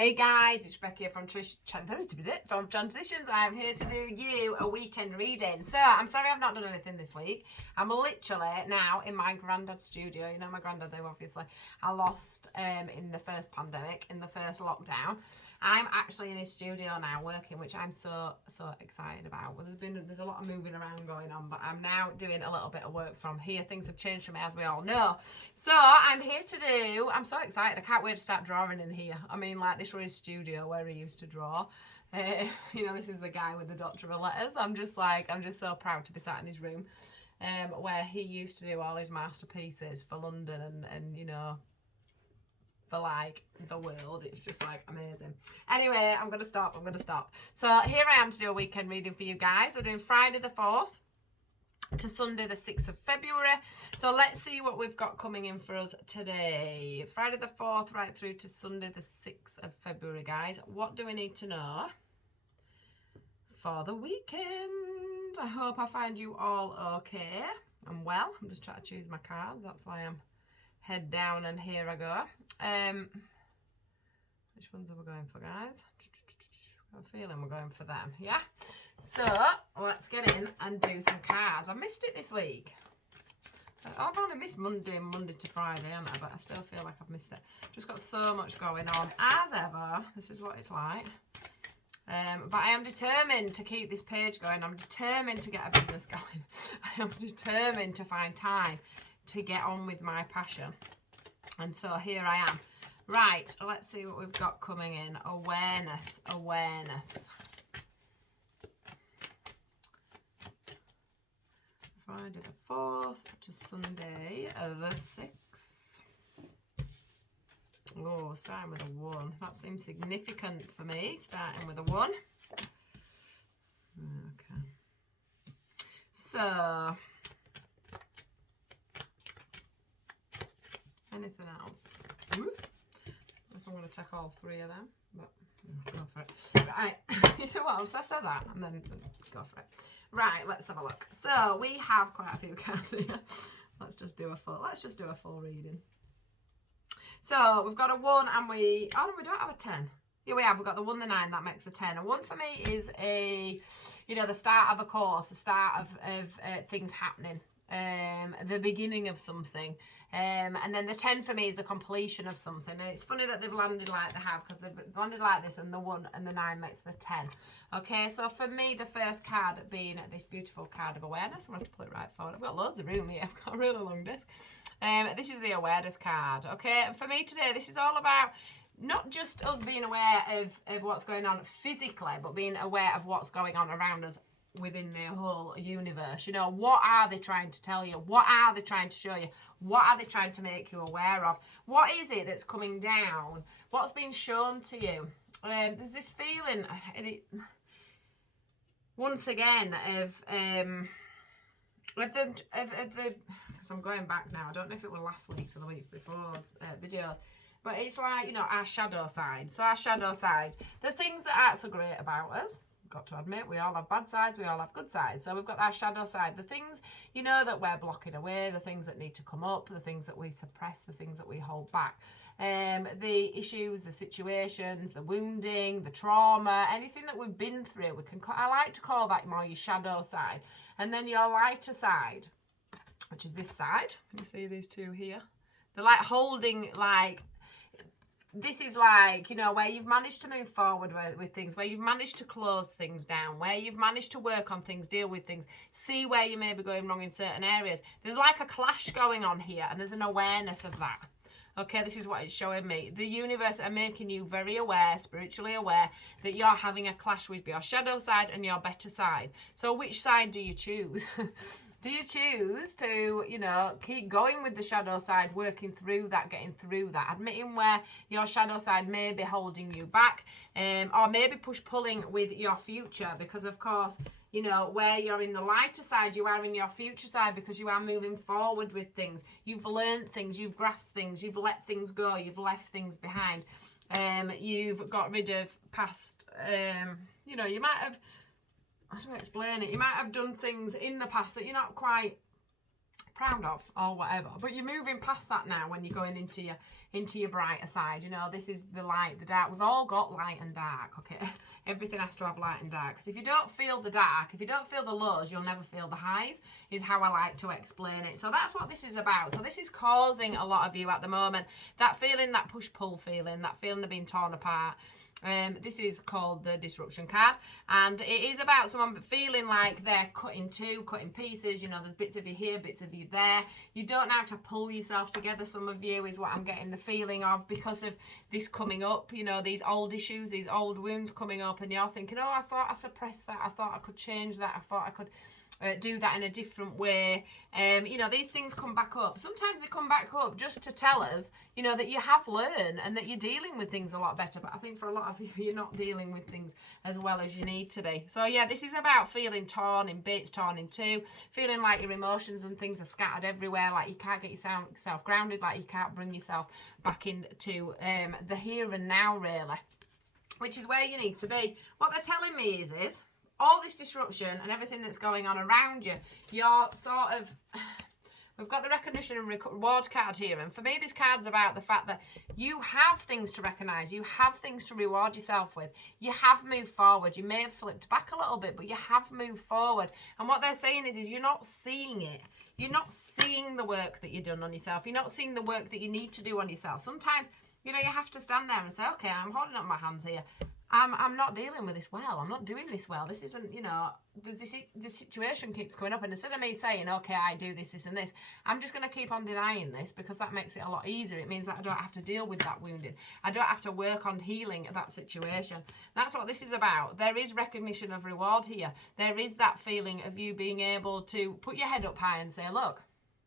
Hey guys, it's Rebecca here from Transitions. I'm here to do you a weekend reading. So I'm sorry I've not done anything this week. I'm literally now in my granddad's studio. You know my granddad, though, obviously. I lost in the first pandemic, in the first lockdown. I'm actually in his studio now working, which I'm so excited about. Well, there's a lot of moving around going on, but I'm now doing a little bit of work from here. Things have changed for me, as we all know. So I'm here to do, I'm so excited. I can't wait to start drawing in here. I mean, like, this was his studio where he used to draw. You know, this is the guy with the doctoral letters. I'm just so proud to be sat in his room where he used to do all his masterpieces for London and you know, for like the world. It's just like amazing. Anyway, I'm gonna stop. So here I am to do a weekend reading for you guys. We're doing Friday the 4th to Sunday the 6th of February. So let's see what we've got coming in for us today. Friday the 4th right through to Sunday the 6th of February, guys. What do we need to know for the weekend? I hope I find you all okay and well. I'm just trying to choose my cards. That's why I'm head down, and here I go. Which ones are we going for, guys? I have a feeling we're going for them, yeah? So let's get in and do some cards. I missed it this week. I've only missed doing Monday to Friday, haven't I? But I still feel like I've missed it. Just got so much going on, as ever. This is what it's like. But I am determined to keep this page going. I'm determined to get a business going. I am determined to find time to get on with my passion. And so here I am. Right, let's see what we've got coming in. Awareness. Friday the 4th to Sunday the 6th. Oh, starting with a 1. That seems significant for me, starting with a 1. Okay. So, anything else? Ooh. If I'm going to take all 3 of them, but go for it. Right, you know what else? I said that, and then go for it. Right, let's have a look. So we have quite a few cards here. Let's just do a full reading. So we've got a 1, and we don't have a 10. Here we have. We've got the 1, the 9. That makes a 10. A 1 for me is the start of a course, the start of things happening. The beginning of something, and then the 10 for me is the completion of something. And it's funny that they've landed like they have, because they've landed like this, and the 1 and the 9 makes the 10. Okay, so for me, the first card being this beautiful card of awareness. I'm going to pull it right forward. I've got loads of room here. I've got a really long desk. This is the awareness card. Okay, and for me today, this is all about not just us being aware of what's going on physically, but being aware of what's going on around us within the whole universe. You know, what are they trying to tell you? What are they trying to show you? What are they trying to make you aware of? What is it that's coming down? What's being shown to you? There's this feeling, once again, of the, because I'm going back now. I don't know if it were last week's or the weeks before's videos. But it's like, you know, our shadow side. So our shadow sides, the things that aren't so great about us. Got to admit, we all have bad sides, we all have good sides. So we've got our shadow side, the things, you know, that we're blocking away, the things that need to come up, the things that we suppress, the things that we hold back, the issues, the situations, the wounding, the trauma, anything that we've been through. I like to call that more your shadow side. And then your lighter side, which is this side. Can you see these two here? They're like holding, like, this is like, you know, where you've managed to move forward with things, where you've managed to close things down, where you've managed to work on things, deal with things, see where you may be going wrong in certain areas. There's like a clash going on here, and there's an awareness of that. Okay, this is what it's showing me. The universe are making you very aware, spiritually aware, that you're having a clash with your shadow side and your better side. So which side do you choose? Do you choose to, you know, keep going with the shadow side, working through that, getting through that, admitting where your shadow side may be holding you back, or maybe push-pulling with your future? Because, of course, you know, where you're in the lighter side, you are in your future side, because you are moving forward with things. You've learned things, you've grasped things, you've let things go, you've left things behind. You've got rid of past, you know, you might have, how do I explain it? You might have done things in the past that you're not quite proud of or whatever, but you're moving past that now when you're going into into your brighter side. You know, this is the light, the dark. We've all got light and dark, okay? Everything has to have light and dark. Because if you don't feel the dark, if you don't feel the lows, you'll never feel the highs, is how I like to explain it. So that's what this is about. So this is causing a lot of you at the moment, that feeling, that push-pull feeling, that feeling of being torn apart. This is called the disruption card, and it is about someone feeling like they're cut in two, cut in pieces. You know, there's bits of you here, bits of you there. You don't have to pull yourself together. Some of you is what I'm getting the feeling of, because of this coming up, you know, these old issues, these old wounds coming up, and you're thinking, oh, I thought I suppressed that, I thought I could change that, I thought I could do that in a different way. You know, these things come back up. Sometimes they come back up just to tell us, you know, that you have learned and that you're dealing with things a lot better. But I think for a lot of you, you're not dealing with things as well as you need to be. So yeah, this is about feeling torn in bits, torn in two, feeling like your emotions and things are scattered everywhere, like you can't get yourself grounded, like you can't bring yourself back into the here and now, really, which is where you need to be. What they're telling me is all this disruption and everything that's going on around you, you're sort of, we've got the recognition and reward card here, and for me this card's about the fact that you have things to recognise, you have things to reward yourself with, you have moved forward. You may have slipped back a little bit, but you have moved forward, and what they're saying is you're not seeing it. You're not seeing the work that you've done on yourself. You're not seeing the work that you need to do on yourself. Sometimes, you know, you have to stand there and say, okay, I'm holding up my hands here. I'm not dealing with this well. I'm not doing this well. This isn't, you know, this situation keeps coming up. And instead of me saying, okay, I do this, this and this, I'm just going to keep on denying this, because that makes it a lot easier. It means that I don't have to deal with that wounding. I don't have to work on healing that situation. That's what this is about. There is recognition of reward here. There is that feeling of you being able to put your head up high and say, look,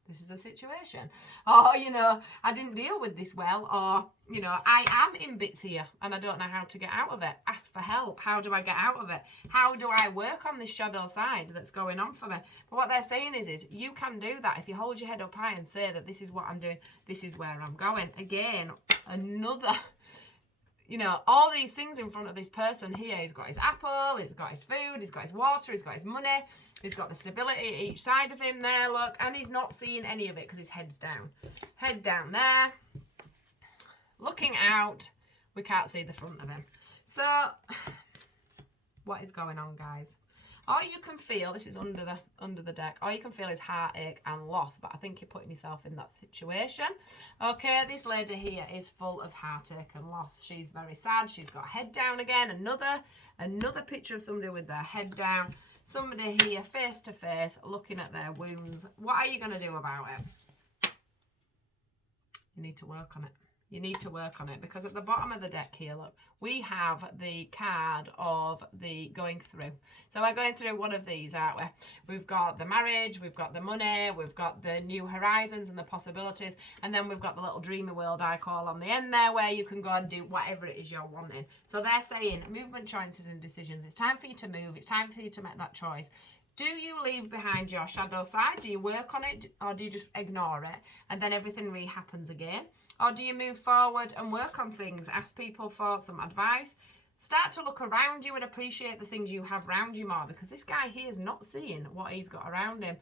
this is a situation, or, you know, I didn't deal with this well, or, you know, I am in bits here and I don't know how to get out of it. Ask for help. How do I get out of it? How do I work on this shadow side that's going on for me? But what they're saying is you can do that if you hold your head up high and say that this is what I'm doing, this is where I'm going. Again, another, you know, all these things in front of this person here. He's got his apple, he's got his food, he's got his water, he's got his money, he's got the stability at each side of him there, look, and he's not seeing any of it because his head's down. Head down there, looking out. We can't see the front of him. So, what is going on, guys? All you can feel, this is under the deck, all you can feel is heartache and loss, but I think you're putting yourself in that situation. Okay, this lady here is full of heartache and loss. She's very sad. She's got head down again. Another picture of somebody with their head down. Somebody here face to face looking at their wounds. What are you going to do about it? You need to work on it. You need to work on it, because at the bottom of the deck here, look, we have the card of the going through. So we're going through one of these, aren't we? We've got the marriage, we've got the money, we've got the new horizons and the possibilities, and then we've got the little dreamy world I call on the end there, where you can go and do whatever it is you're wanting. So they're saying movement, choices and decisions. It's time for you to move. It's time for you to make that choice. Do you leave behind your shadow side? Do you work on it, or do you just ignore it and then everything re-happens again? Or do you move forward and work on things? Ask people for some advice. Start to look around you and appreciate the things you have around you more, because this guy here is not seeing what he's got around him.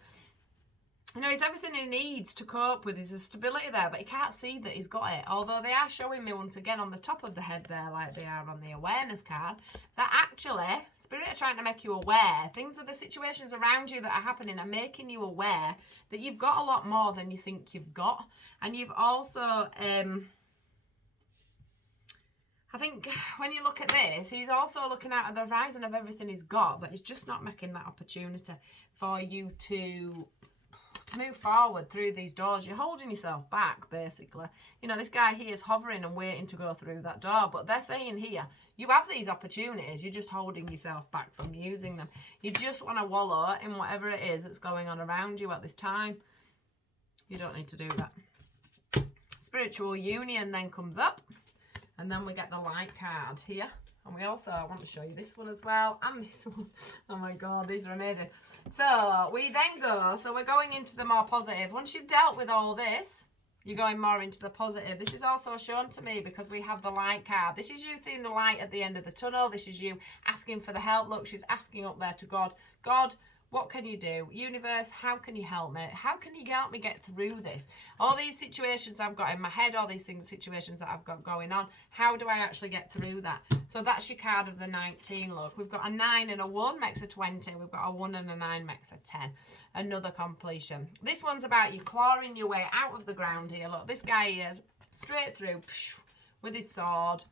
You know, it's everything he needs to cope with. There's a stability there, but he can't see that he's got it. Although they are showing me once again on the top of the head there, like they are on the awareness card, that actually, Spirit are trying to make you aware. Things are the situations around you that are happening are making you aware that you've got a lot more than you think you've got. And you've also, I think when you look at this, he's also looking out at the horizon of everything he's got, but he's just not making that opportunity for you to move forward through these doors. You're holding yourself back, basically. You know, this guy here is hovering and waiting to go through that door, but they're saying here, you have these opportunities, you're just holding yourself back from using them. You just want to wallow in whatever it is that's going on around you at this time. You don't need to do that. Spiritual union then comes up, and then we get the light card here. And we also, I want to show you this one as well, and this one. Oh my God, these are amazing. So we then go, so we're going into the more positive. Once you've dealt with all this, you're going more into the positive. This is also shown to me because we have the light card. This is you seeing the light at the end of the tunnel. This is you asking for the help. Look, she's asking up there to God. God, What can you do? Universe, how can you help me? How can you help me get through this? All these situations I've got in my head, all these situations that I've got going on, how do I actually get through that? So that's your card of the 19, look. We've got a 9 and a 1 makes a 20. We've got a 1 and a 9 makes a 10. Another completion. This one's about you clawing your way out of the ground here. Look, this guy here is straight through with his sword,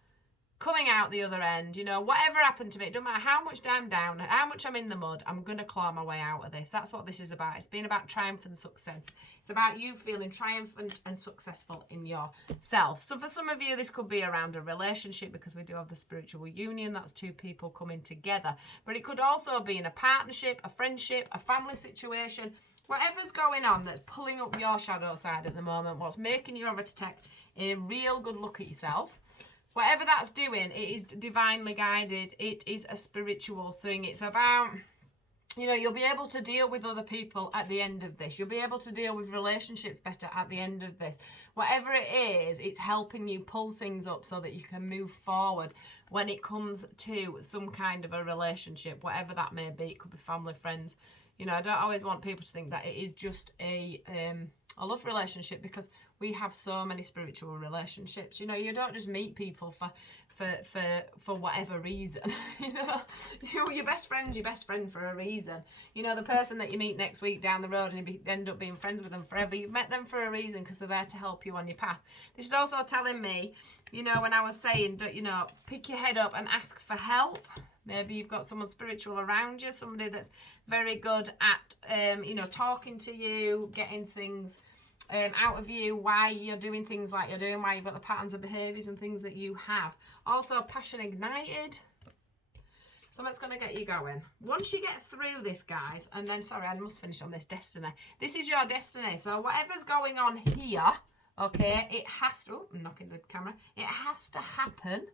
coming out the other end. You know, whatever happened to me, it doesn't matter how much I'm down, how much I'm in the mud, I'm going to claw my way out of this. That's what this is about. It's been about triumph and success. It's about you feeling triumphant and successful in yourself. So for some of you, this could be around a relationship, because we do have the spiritual union. That's two people coming together. But it could also be in a partnership, a friendship, a family situation. Whatever's going on that's pulling up your shadow side at the moment, what's making you ever to take a real good look at yourself. Whatever that's doing, it is divinely guided. It is a spiritual thing. It's about, you know, you'll be able to deal with other people at the end of this. You'll be able to deal with relationships better at the end of this. Whatever it is, it's helping you pull things up so that you can move forward when it comes to some kind of a relationship, whatever that may be. It could be family, friends. You know, I don't always want people to think that it is just a love relationship, because we have so many spiritual relationships. You know, you don't just meet people for whatever reason. You know, your best friend's your best friend for a reason. You know, the person that you meet next week down the road and you end up being friends with them forever, you've met them for a reason, because they're there to help you on your path. This is also telling me, you know, when I was saying, you know, pick your head up and ask for help. Maybe you've got someone spiritual around you, somebody that's very good at, you know, talking to you, getting things out of you, why you're doing things like you're doing, why you've got the patterns of behaviours and things that you have. Also, passion ignited. Something's going to get you going. Once you get through this, guys, and then, sorry, I must finish on this destiny. This is your destiny. So whatever's going on here, okay, it has to, I'm knocking the camera, it has to happen.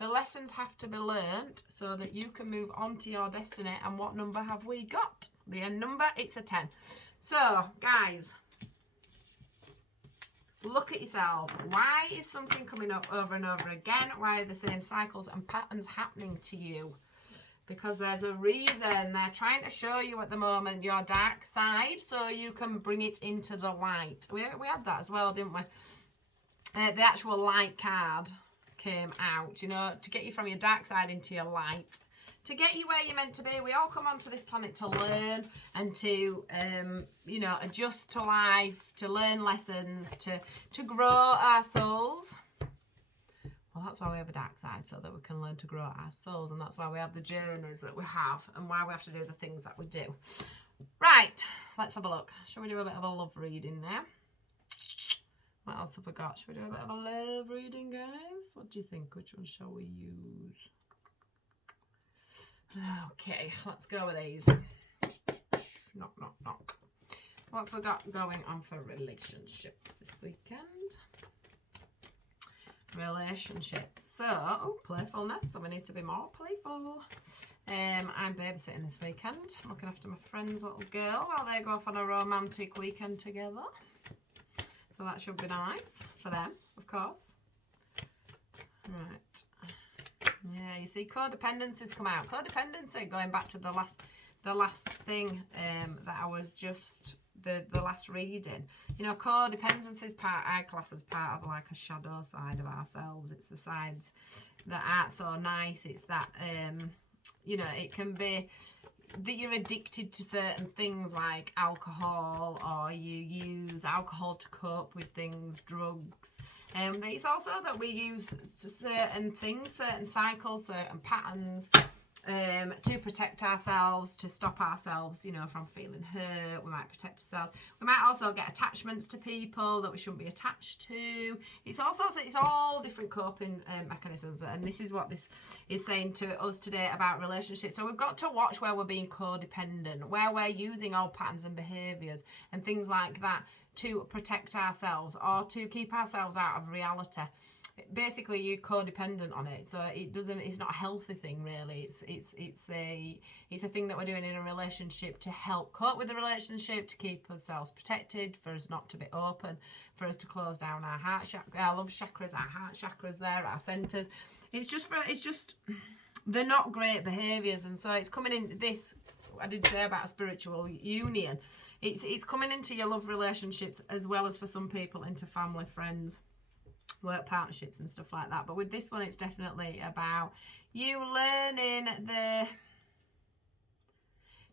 The lessons have to be learnt so that you can move on to your destiny. And what number have we got? The end number, it's a 10. So, guys, look at yourself. Why is something coming up over and over again? Why are the same cycles and patterns happening to you? Because there's a reason. They're trying to show you at the moment your dark side so you can bring it into the light. We had that as well, didn't we? The actual light card came out, you know, to get you from your dark side into your light, to get you where you're meant to be. We all come onto this planet to learn and to, you know, adjust to life, to learn lessons, to grow our souls. Well, that's why we have a dark side, so that we can learn to grow our souls, and that's why we have the journeys that we have, and why we have to do the things that we do. Right, let's have a look. Shall we do a bit of a love reading now? What else have we got? Should we do a bit of a love reading, guys? What do you think? Which one shall we use? Okay, let's go with these. Knock, knock, knock. What have we got going on for relationships this weekend? Relationships. So, oh, playfulness. So we need to be more playful. I'm babysitting this weekend. I'm looking after my friend's little girl while they go off on a romantic weekend together. So that should be nice for them, of course. Right. Yeah, you see, codependency's come out. Codependency, going back to the last thing that I was just, the last reading. You know, codependency is part, I class as part of like a shadow side of ourselves. It's the sides that aren't so nice. It's that, you know, it can be that you're addicted to certain things like alcohol, or you use alcohol to cope with things, drugs. It's also that we use certain things, certain cycles, certain patterns to protect ourselves, to stop ourselves, you know, from feeling hurt. We might protect ourselves. We might also get attachments to people that we shouldn't be attached to. It's all different coping mechanisms, and this is what this is saying to us today about relationships. So we've got to watch where we're being codependent, where we're using old patterns and behaviours and things like that to protect ourselves or to keep ourselves out of reality. Basically, you're codependent on it, so it's not a healthy thing, really. It's a thing that we're doing in a relationship to help cope with the relationship, to keep ourselves protected, for us not to be open, for us to close down our heart chakra, our love chakras, our heart chakras there, our centers. It's just they're not great behaviors, and so it's coming in this I did say about a spiritual union. It's coming into your love relationships, as well as for some people into family, friends, work partnerships and stuff like that. But with this one, it's definitely about you learning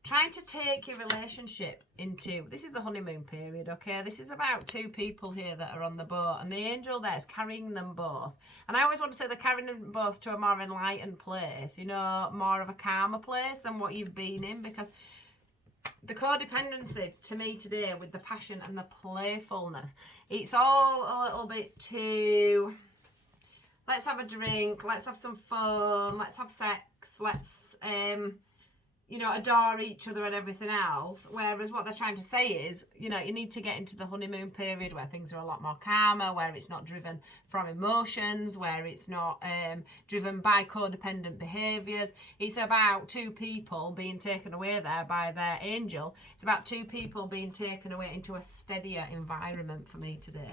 trying to take your relationship into, this is the honeymoon period, okay? This is about two people here that are on the boat, and the angel there is carrying them both. And I always want to say they're carrying them both to a more enlightened place, you know, more of a calmer place than what you've been in, because the codependency to me today, with the passion and the playfulness, it's all a little bit too, let's have a drink, let's have some fun, let's have sex, let's you know, adore each other and everything else. Whereas what they're trying to say is, you know, you need to get into the honeymoon period where things are a lot more calmer, where it's not driven from emotions, where it's not driven by codependent behaviours. It's about two people being taken away there by their angel. It's about two people being taken away into a steadier environment for me today.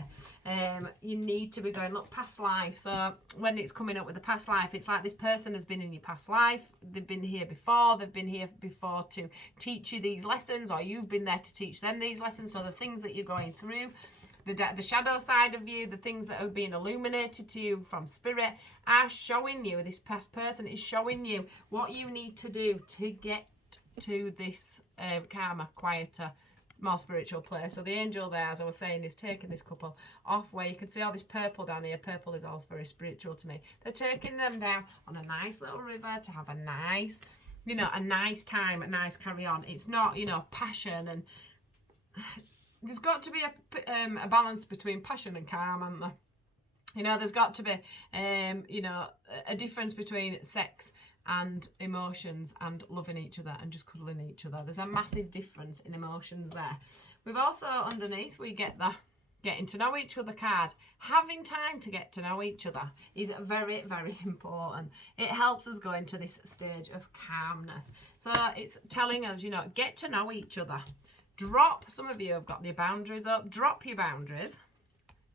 You need to be going, look, past life. So when it's coming up with the past life, it's like this person has been in your past life. They've been here before. They've been here before to teach you these lessons, or you've been there to teach them these lessons. So the things that you're going through, the shadow side of you, the things that are being illuminated to you from spirit are showing you, this past person is showing you what you need to do to get to this calmer, quieter, more spiritual place. So the angel there, as I was saying, is taking this couple off where you can see all this purple down here. Purple is also very spiritual to me. They're taking them down on a nice little river to have a nice, you know, a nice time, a nice carry on. It's not, you know, passion, and there's got to be a balance between passion and calm, hasn't there? You know, there's got to be, you know, a difference between sex and emotions and loving each other and just cuddling each other. There's a massive difference in emotions there. We've also, underneath, we get the getting to know each other card. Having time to get to know each other is very, very important. It helps us go into this stage of calmness. So it's telling us, you know, get to know each other. Drop, some of you have got your boundaries up. Drop your boundaries.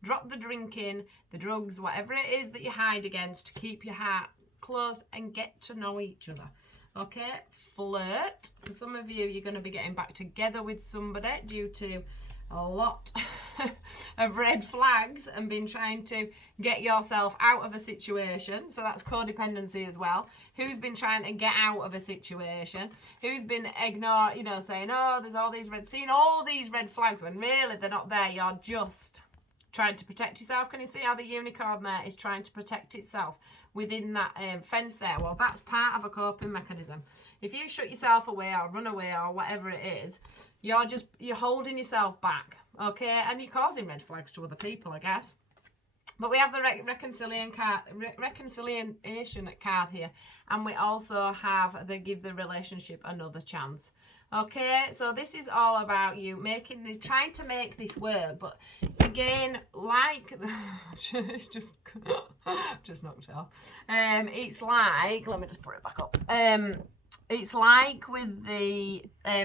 Drop the drinking, the drugs, whatever it is that you hide against to keep your heart closed, and get to know each other. Okay, flirt. For some of you, you're going to be getting back together with somebody due to a lot of red flags and been trying to get yourself out of a situation. So that's codependency as well. Who's been trying to get out of a situation? Who's been ignored, you know, saying, oh, there's all these seeing all these red flags when really they're not there. You're just trying to protect yourself. Can you see how the unicorn there is trying to protect itself within that fence there? Well, that's part of a coping mechanism. If you shut yourself away or run away or whatever it is, you're holding yourself back, okay? And you're causing red flags to other people, I guess. But we have the reconciliation card here, and we also have the give the relationship another chance. Okay, so this is all about you trying to make this work, but again, like it's just knocked it off. It's like, let me just put it back up. It's like with the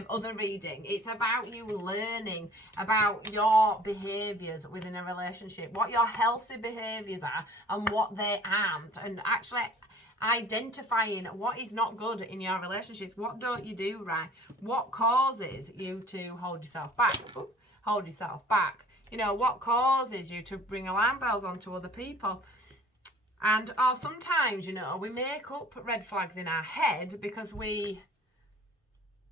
other reading, it's about you learning about your behaviours within a relationship, what your healthy behaviours are and what they aren't, and actually identifying what is not good in your relationships. What don't you do right? What causes you to hold yourself back? You know, what causes you to bring alarm bells onto other people? And or sometimes, you know, we make up red flags in our head because we're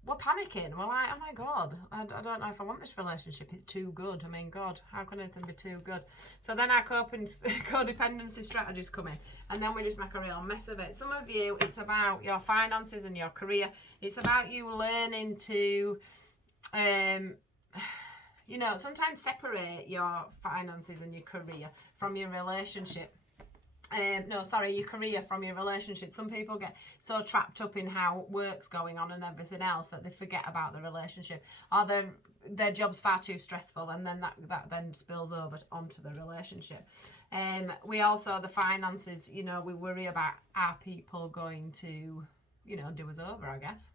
panicking. We're like, oh my God, I don't know if I want this relationship. It's too good. I mean, God, how can anything be too good? So then our codependency strategies come in, and then we just make a real mess of it. Some of you, it's about your finances and your career. It's about you learning to, you know, sometimes separate your finances and your career from your relationship. Your career from your relationship. Some people get so trapped up in how work's going on and everything else that they forget about the relationship, or their job's far too stressful, and then that then spills over onto the relationship. We also, the finances, you know, we worry about, are people going to, you know, do us over, I guess.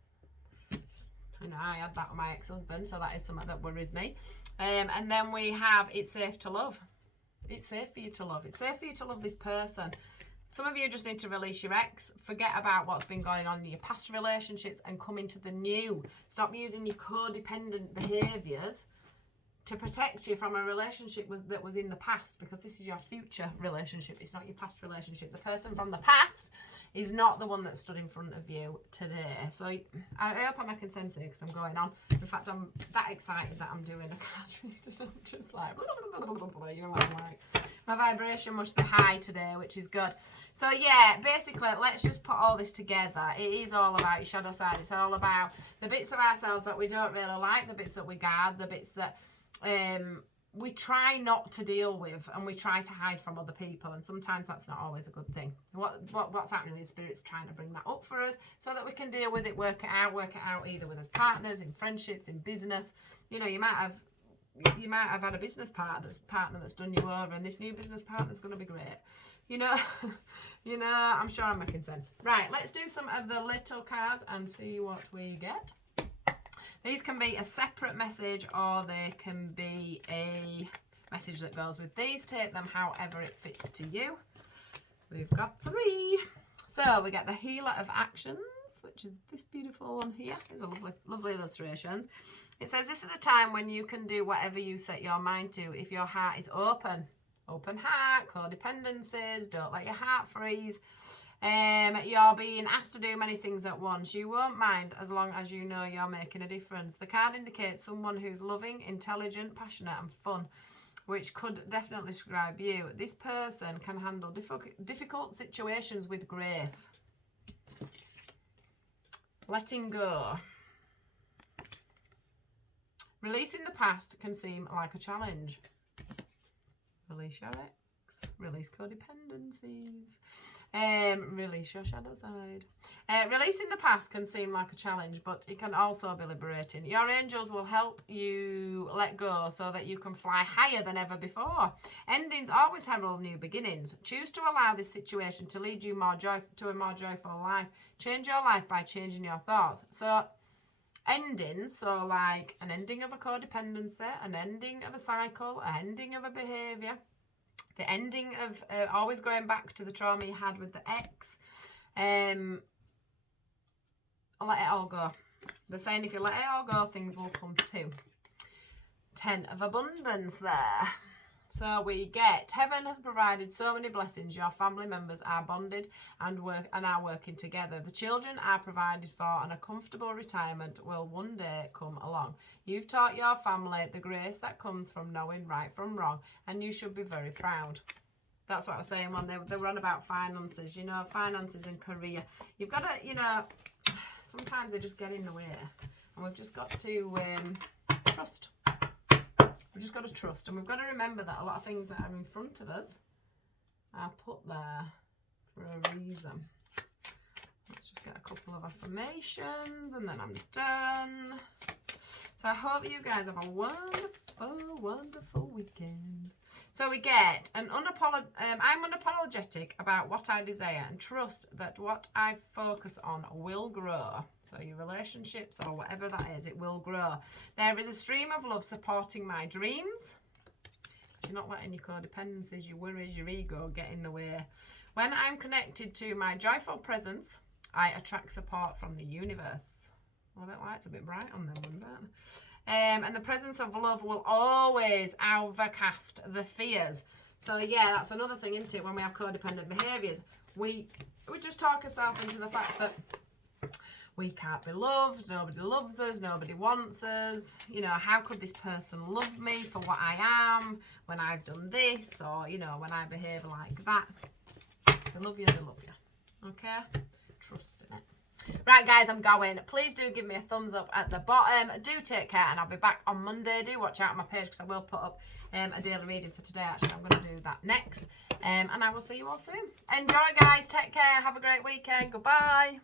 You know, I had that with my ex-husband, so that is something that worries me. And then we have, it's safe to love. It's safe for you to love. It's safe for you to love this person. Some of you just need to release your ex, forget about what's been going on in your past relationships and come into the new. Stop using your codependent behaviours to protect you from a relationship that was in the past, because this is your future relationship. It's not your past relationship. The person from the past is not the one that stood in front of you today. So I hope I'm making sense here, because I'm going on. In fact, I'm that excited that I'm doing a card read. I'm just like, you know what I'm like. My vibration must be high today, which is good. So yeah, basically, let's just put all this together. It is all about your shadow side. It's all about the bits of ourselves that we don't really like, the bits that we guard, the bits that we try not to deal with, and we try to hide from other people, and sometimes that's not always a good thing. What's happening is Spirit's trying to bring that up for us so that we can deal with it, work it out either with us partners, in friendships, in business. You know, you might have had a business partner that's done you over, and this new business partner's going to be great. You know, I'm sure I'm making sense. Right, let's do some of the little cards and see what we get. These can be a separate message, or they can be a message that goes with these. Take them however it fits to you. We've got 3. So we get the Healer of Actions, which is this beautiful one here. These are lovely, lovely illustrations. It says, this is a time when you can do whatever you set your mind to if your heart is open. Open heart, codependencies, don't let your heart freeze. You're being asked to do many things at once. You won't mind as long as you know you're making a difference. The card indicates someone who's loving, intelligent, passionate and fun, which could definitely describe you. This person can handle difficult situations with grace. Letting go. Releasing the past can seem like a challenge. Release your ex. Release codependencies. Release your shadow side. Releasing the past can seem like a challenge, but it can also be liberating. Your angels will help you let go so that you can fly higher than ever before. Endings always herald new beginnings. Choose to allow this situation to lead you to a more joyful life. Change your life by changing your thoughts. So endings, so like an ending of a codependency, an ending of a cycle, an ending of a behaviour, the ending of always going back to the trauma you had with the ex. Let it all go. They're saying if you let it all go, things will come to. 10 of abundance there. So we get, heaven has provided so many blessings. Your family members are bonded and are working together. The children are provided for, and a comfortable retirement will one day come along. You've taught your family the grace that comes from knowing right from wrong, and you should be very proud. That's what I was saying when they were on about finances. You know, finances and career. You've got to, you know, sometimes they just get in the way, and we've just got to trust. We've just got to trust, and we've got to remember that a lot of things that are in front of us are put there for a reason. Let's just get a couple of affirmations, and then I'm done. So I hope you guys have a wonderful, wonderful weekend. So we get I'm unapologetic about what I desire and trust that what I focus on will grow. So your relationships or whatever that is, it will grow. There is a stream of love supporting my dreams. You're not letting your codependencies, your worries, your ego get in the way. When I'm connected to my joyful presence, I attract support from the universe. Well, that light's a bit bright on them ones, aren't they? And the presence of love will always overcast the fears. So yeah, that's another thing, isn't it? When we have codependent behaviours, we just talk ourselves into the fact that we can't be loved, nobody loves us, nobody wants us. You know, how could this person love me for what I am when I've done this, or, you know, when I behave like that? They love you, they love you. Okay? Trust in it. Right, guys, I'm going. Please do give me a thumbs up at the bottom. Do take care, and I'll be back on Monday. Do watch out on my page, because I will put up a daily reading for today. Actually, I'm going to do that next. And I will see you all soon. Enjoy, guys. Take care. Have a great weekend. Goodbye.